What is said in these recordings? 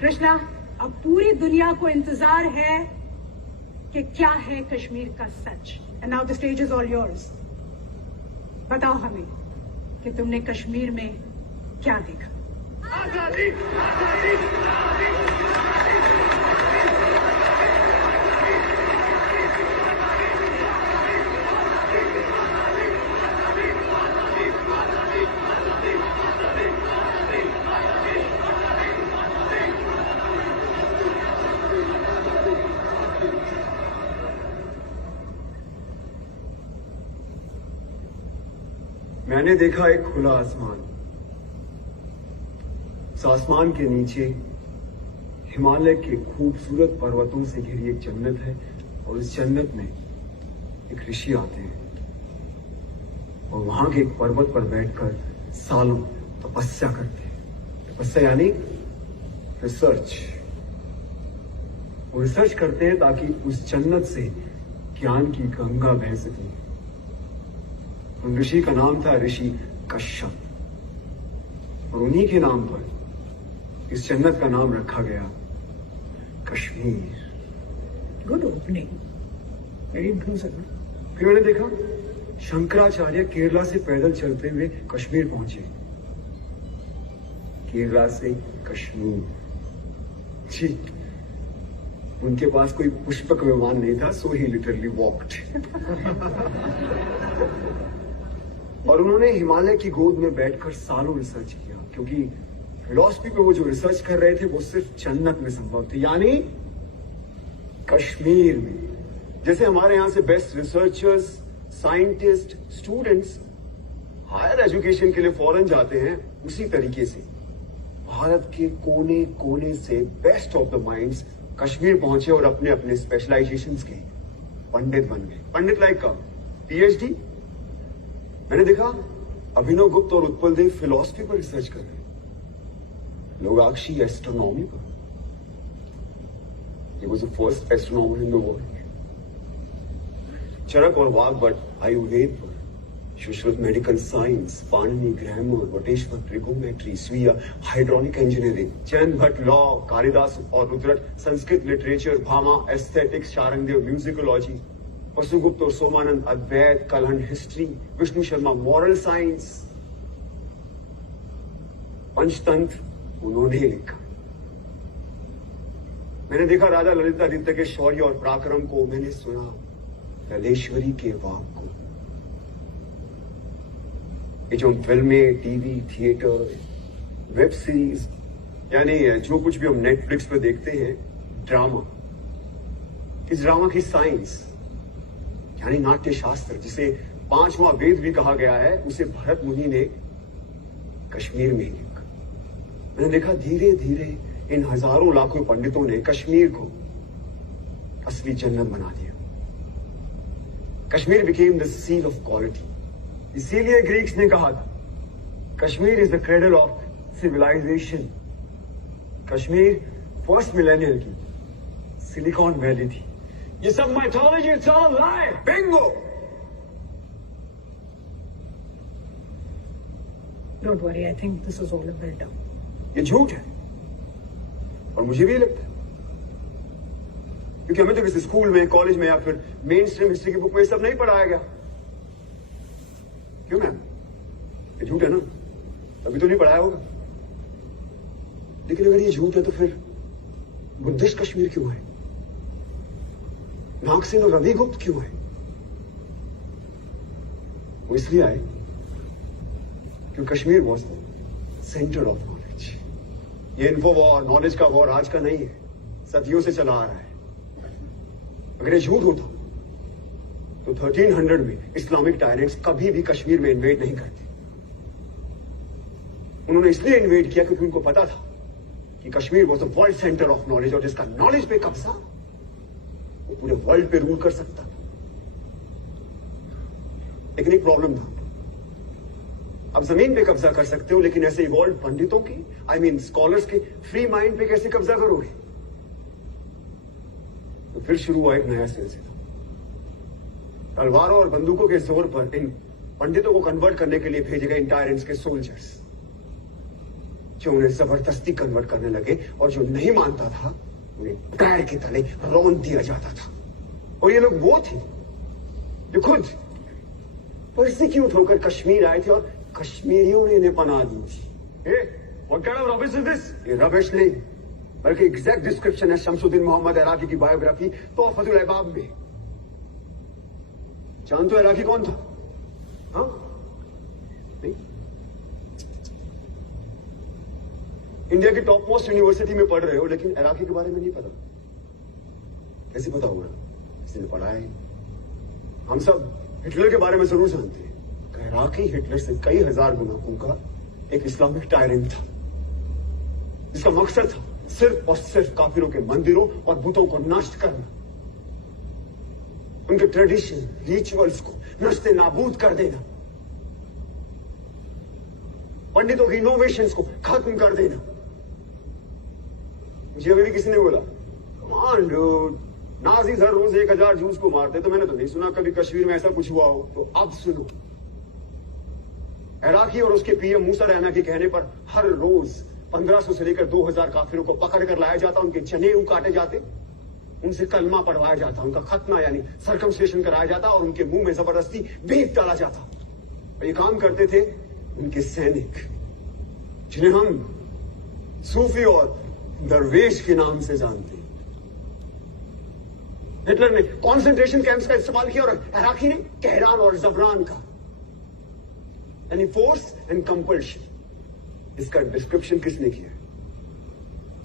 कृष्णा, अब पूरी दुनिया को इंतजार है कि क्या है कश्मीर का सच। And now the stage is all yours. बताओ हमें कि तुमने कश्मीर में क्या देखा। आजादी, आजादी, मैंने देखा एक खुला आसमान। उस आसमान के नीचे हिमालय के खूबसूरत पर्वतों से घिरी एक जन्नत है और इस जन्नत में एक ऋषि आते हैं और वहां के एक पर्वत पर बैठकर सालों तपस्या करते हैं। तपस्या यानी रिसर्च। वो रिसर्च करते हैं ताकि उस जन्नत से ज्ञान की गंगा बह सके। उन ऋषि का नाम था ऋषि कश्यप और उन्हीं के नाम पर इस जन्नत का नाम रखा गया Kashmir. Good opening, very improve. फिर मैंने देखा शंकराचार्य केरला से पैदल चलते हुए कश्मीर पहुंचे। केरला से कश्मीर जी। उनके पास कोई पुष्पक विमान नहीं था, सो ही लिटरली वॉक्ड। और उन्होंने हिमालय की गोद में बैठकर सालों रिसर्च किया, क्योंकि फिलॉसफी पे वो जो रिसर्च कर रहे थे वो सिर्फ जन्नत में संभव थी, यानी कश्मीर में। जैसे हमारे यहां से best researchers, scientist, students higher education के लिए फॉरेन जाते हैं, उसी तरीके से भारत के कोने कोने से best of the minds Kashmir पहुंचे और अपने अपने स्पेशलाइजेशंस के पंडित बन गए। पंडित लाइक का पीएचडी। मैंने देखा अभिनव गुप्त और उत्पल देव फिलॉसफी पर रिसर्च कर रहे हैं, लोगाक्षी एस्ट्रोनॉमी पर। He was the first astronomer in the world. Charak और वाघभट्ट आयुर्वेद पर, Sushrut medical science, Panini grammar, Vateshwar trigonometry, Suyya hydraulic engineering, Jain Bhatt law, Kalidas और Rudrat Sanskrit literature, Bhama aesthetics, Sharangdev musicology, Vasugupta और Somananda Advaita, Kalhana history, Vishnu Sharma moral science, Panchatantra उन्होंने लिखा। मैंने देखा राजा ललितादित्य के शौर्य और पराक्रम को, मैंने सुना ललेश्वरी के वाक को। ये जो फिल्में, टीवी, थिएटर, वेब सीरीज, यानी जो कुछ भी हम नेटफ्लिक्स पे देखते हैं, ड्रामा, इस ड्रामा की साइंस यानी नाट्य शास्त्र, जिसे 5वां वेद भी कहा गया है, उसे भरत मुनि ने कश्मीर में ही लिखा। मैंने देखा धीरे धीरे इन हजारों लाखों पंडितों ने कश्मीर को असली जन्नत बना दिया। Kashmir became the seal of quality. इसीलिए ग्रीक्स ने कहा था Kashmir is the cradle of civilisation. Kashmir first millennial की सिलिकॉन वैली थी। ये सब mythology, it's all lie. Bingo. Don't worry, I think this is all a built up. ये झूठ है और मुझे भी लगता है, क्योंकि हमें तो किसी स्कूल में, कॉलेज में या फिर मेन स्ट्रीम हिस्ट्री की बुक में ये सब नहीं पढ़ाया गया। क्यों मैम? ये झूठ है ना, तभी तो नहीं पढ़ाया होगा। लेकिन अगर ये झूठ है तो फिर बुद्धिस्ट कश्मीर क्यों है? नागसेन और रविगुप्त क्यों है? वो इसलिए आए क्योंकि Kashmir was the centre of knowledge. ये इन्फो वॉर, नॉलेज का वॉर आज का नहीं है, सदियों से चला आ रहा है। अगर ये झूठ होता तो 1300 में इस्लामिक टायरेंट्स कभी भी कश्मीर में इन्वेड नहीं करते। उन्होंने इसलिए इन्वेड किया क्योंकि उनको पता था कि Kashmir was the world centre of knowledge, और जिसका नॉलेज पे कब्जा वो पूरे वर्ल्ड पे रूल कर सकता था। लेकिन एक प्रॉब्लम था, अब जमीन पे कब्जा कर सकते हो, लेकिन ऐसे इवॉल्व पंडितों की, आई मीन स्कॉलर्स के फ्री माइंड पे कैसे कब्जा करोगे? तो फिर शुरू हुआ एक नया सिलसिला। तलवारों और बंदूकों के जोर पर इन पंडितों को कन्वर्ट करने के लिए भेजे गए इन टायरेंट्स के सोल्जर्स। जो उन्हें जबरदस्ती कन्वर्ट करने लगे और जो नहीं मानता था उन्हें पैर के तले रौंद दिया जाता था। और ये लोग वो थे जो खुद परसिक्यूट होकर कश्मीर आए थे और कश्मीरियों ने इन्हें पनाह दी थी। What kind of rubbish is this? ये रबिश नहीं बल्कि एग्जैक्ट डिस्क्रिप्शन है शमसुद्दीन मोहम्मद इराकी की बायोग्राफी तोहफतुल अहबाब में। जानते हो इराकी कौन था? हाँ? नहीं? इंडिया की टॉप मोस्ट यूनिवर्सिटी में पढ़ रहे हो लेकिन इराकी के बारे में नहीं पता। कैसे पता होगा? किसी ने पढ़ा है? हम सब हिटलर के बारे में जरूर जानते हैं। इराकी हिटलर से कई हजार गुना का एक इस्लामिक टायरेंट था जिसका मकसद था सिर्फ और सिर्फ काफिरों के मंदिरों और बुतों को नष्ट करना, उनके ट्रेडिशन रिचुअल्स को नष्टे नाबूद कर देना, पंडितों की इनोवेशंस को खत्म कर देना। मुझे अभी भी किसी ने बोला नाज़ीज़ हर रोज 1000 जूस को मारते, तो मैंने तो नहीं सुना कभी कश्मीर में ऐसा कुछ हुआ हो। तो अब सुनो, इराकी और उसके पीएम मूसा रैना के कहने पर हर रोज 1500 से लेकर 2000 काफिरों को पकड़ कर लाया जाता, उनके जनेऊ काटे जाते, उनसे कलमा पढ़वाया जाता, उनका खतना यानी सर्कमस्टेशन कराया जाता और उनके मुंह में जबरदस्ती बीफ डाला जाता। और ये काम करते थे उनके सैनिक जिन्हें हम सूफी और दरवेश के नाम से जानते हैं। हिटलर ने कॉन्सेंट्रेशन कैंप्स का इस्तेमाल किया और इराकी ने कहरान और जबरान का, यानी फोर्स एंड कंपल्शन। इसका डिस्क्रिप्शन किसने किया?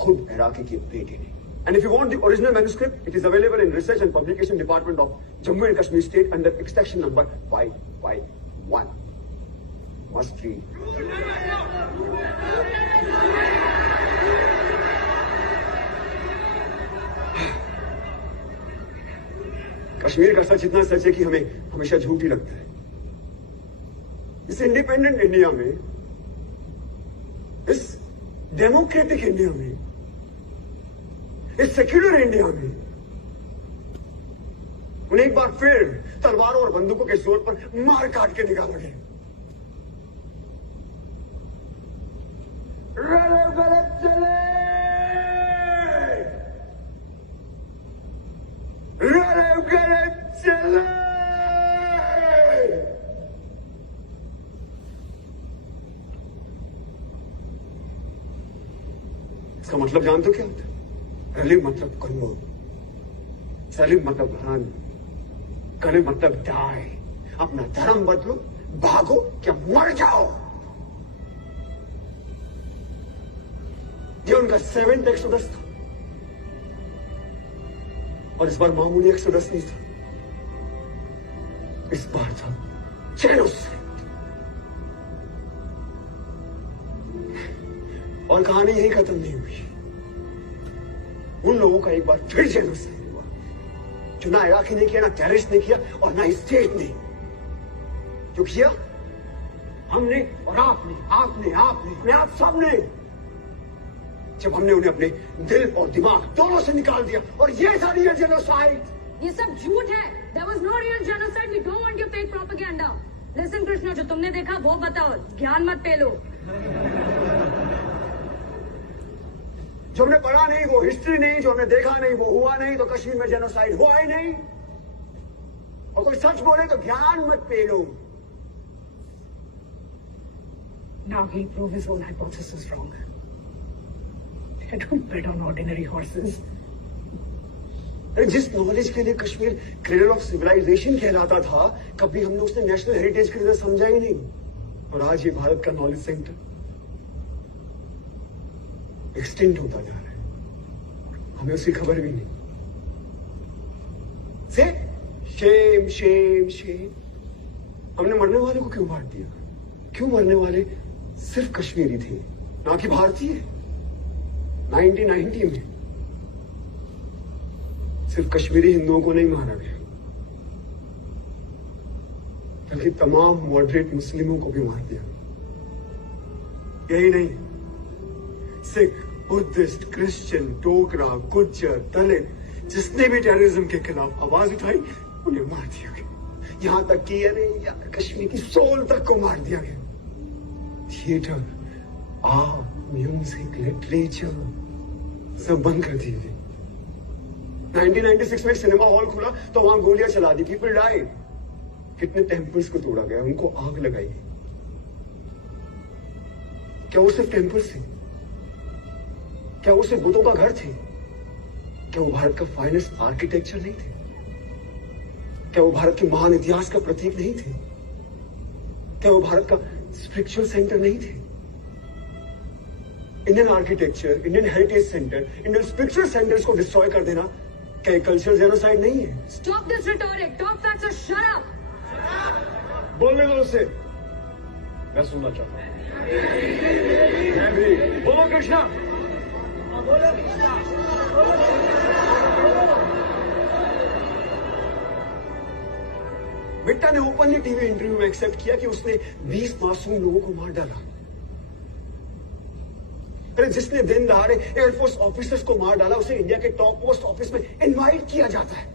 खुद इराकी के बेटे ने। And if you want the original manuscript, it is available in Research and Publication Department of Jammu and Kashmir State under extraction number 551. Must read. Kashmir का सच इतना सच है कि हमें हमेशा झूठ ही लगता है। इस इंडिपेंडेंट इंडिया में, इस डेमोक्रेटिक इंडिया में, इस सेक्युलर इंडिया में उन्हें एक बार फिर तलवारों और बंदूकों के जोर पर मार काट के निकाला गया। गलत चले, गलत चले। इसका मतलब जानते हो क्या होता है? रलिव मतलब कन्वर्ट, सलिव मतलब रन, कलिव मतलब डाई। अपना धर्म बदलो, भागो क्या मर जाओ। ये उनका 7th एक्सोडस था और इस बार मामूली एक्सोडस नहीं था, इस बार था जेनोसाइड। और कहानी यही खत्म नहीं हुई। उन लोगों का एक बार फिर जेनोसाइड हुआ जो ना इराकी ने किया, ना टेररिस्ट ने किया और ना स्टेट ने। जो किया हमने और आपने, आपने आप सबने, जब हमने उन्हें अपने दिल और दिमाग दोनों से निकाल दिया। और ये था रियल जेनोसाइड। ये सब झूठ है। There was no real genocide. We don't want your fake propaganda. Listen Krishna, जो तुमने देखा वो बताओ, ज्ञान मत पेलो। जो हमने पढ़ा नहीं वो हिस्ट्री नहीं, जो हमने देखा नहीं वो हुआ नहीं, तो कश्मीर में जेनोसाइड हुआ ही नहीं। और कोई सच बोले तो ज्ञान मत पेलो। Now he'll prove his own hypothesis wrong. I don't bet on ordinary horses. जिस नॉलेज के लिए कश्मीर क्रेडल ऑफ सिविलाइजेशन कहलाता था, कभी हमने उसे नेशनल हेरिटेज की तरह समझा ही नहीं। और आज ये भारत का नॉलेज सेंटर एक्सटेंड होता जा रहा है, हमें उसकी खबर भी नहीं। Shem Shem Shem. हमने मरने वाले को क्यों मार दिया? क्यों मरने वाले सिर्फ कश्मीरी थे, ना कि भारतीय? 1990 में सिर्फ कश्मीरी हिंदुओं को नहीं मारा गया, बल्कि तमाम मॉडरेट मुस्लिमों को भी मार दिया। यही नहीं, सिख, बुद्धिस्ट, क्रिश्चियन, डोगरा, गुज्जर, दलित, जिसने भी टेररिज्म के खिलाफ आवाज उठाई उन्हें मार दिया गया। यहां तक कि कश्मीर की सोल तक को मार दिया गया। थिएटर, आर्ट, म्यूजिक, लिटरेचर सब बंद कर दिए। 1996 में सिनेमा हॉल खुला तो वहां गोलियां चला दी, पीपल डाइड। कितने टेम्पल्स को तोड़ा गया, उनको आग लगाई गई। क्या वो सिर्फ टेम्पल्स थे? क्या वो सिर्फ बुतों का घर थे? क्या वो भारत का फाइनेस्ट आर्किटेक्चर नहीं थे? क्या वो भारत के महान इतिहास का प्रतीक नहीं थे? क्या वो भारत का स्पिरिचुअल सेंटर नहीं थे? Indian architecture, Indian heritage centre, Indian spiritual centres को डिस्ट्रॉय कर देना क्या कल्चरल जेनोसाइड नहीं है? Stop this rhetoric. Talk facts or shut up. बोलने दो उससे, मैं सुनना चाहता हूँ। मैं भी। बोलो कृष्णा। बिट्टा ने ओपनली टीवी इंटरव्यू में एक्सेप्ट किया कि उसने 20 मासूम लोगों को मार डाला। अरे जिसने दिन दहाड़े एयरफोर्स ऑफिसर्स को मार डाला उसे इंडिया के टॉप पोस्ट ऑफिस में इनवाइट किया जाता है।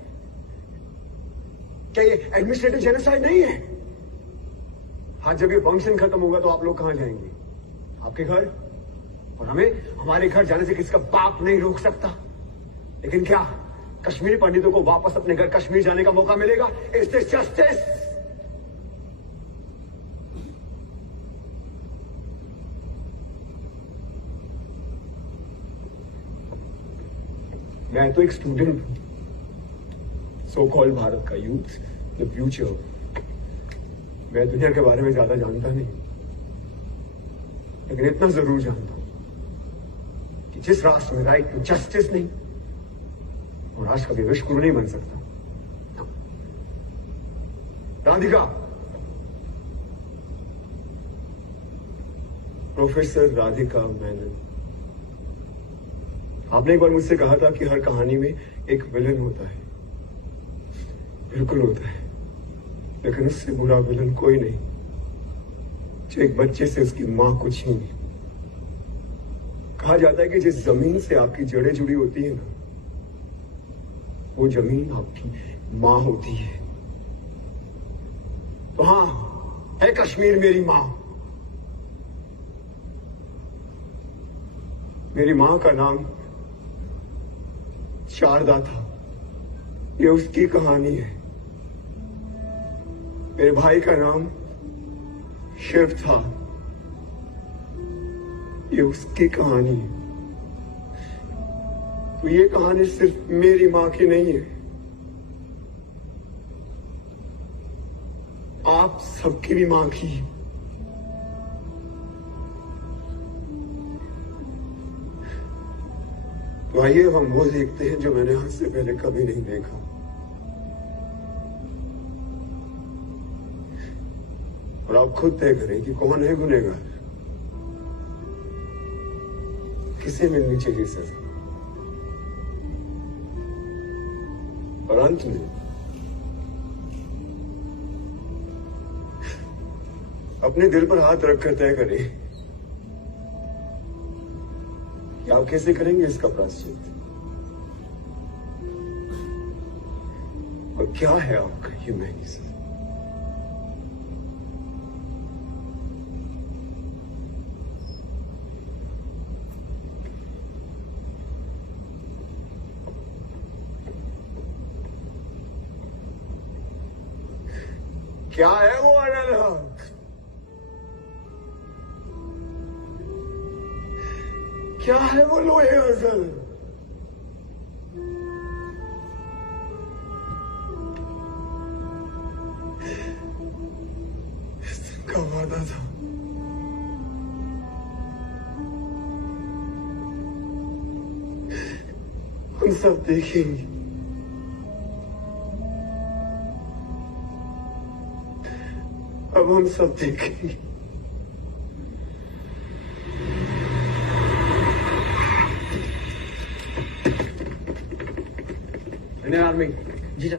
क्या ये एडमिनिस्ट्रेटिव जेनोसाइड नहीं है? हाँ, जब ये फंक्शन खत्म होगा तो आप लोग कहां जाएंगे? आपके घर। और हमें हमारे घर जाने से किसका बाप नहीं रोक सकता। लेकिन क्या कश्मीरी पंडितों को वापस अपने घर कश्मीर जाने का मौका मिलेगा? Is this justice? मैं तो एक स्टूडेंट हूं, सो कॉल्ड भारत का यूथ, द फ्यूचर। मैं दुनिया के बारे में ज्यादा जानता नहीं, लेकिन इतना जरूर जानता हूं कि जिस राष्ट्र में राइट टू जस्टिस नहीं, वो राष्ट्र कभी विश्व गुरु नहीं बन सकता। राधिका, प्रोफेसर राधिका मेनन, आपने एक बार मुझसे कहा था कि हर कहानी में एक विलन होता है। बिल्कुल होता है, लेकिन उससे बुरा विलन कोई नहीं जो एक बच्चे से उसकी मां को छीने। कहा जाता है कि जिस जमीन से आपकी जड़ें जुड़ी होती है ना, वो जमीन आपकी मां होती है। तो हां, है कश्मीर मेरी मां। मेरी मां का नाम शारदा था, ये उसकी कहानी है। मेरे भाई का नाम शिव था, ये उसकी कहानी है। तो ये कहानी सिर्फ मेरी मां की नहीं है, आप सबकी भी मां की है। तो आइए अब हम वो देखते हैं जो मैंने आज से पहले कभी नहीं देखा। और आप खुद तय करें कि कौन है गुनहगार, किसे मिलनी चाहिए सजा। और अंत में अपने दिल पर हाथ रखकर तय करें कि आप कैसे करेंगे इसका प्रायश्चित, और क्या है आपका ह्यूमैनिज्म। क्या है वो अनल हक? क्या है वो लोहे अजल? इस दिन का वादा था, हम सब देखेंगे। अब हम सब देखेंगे। इंडियन आर्मी जी।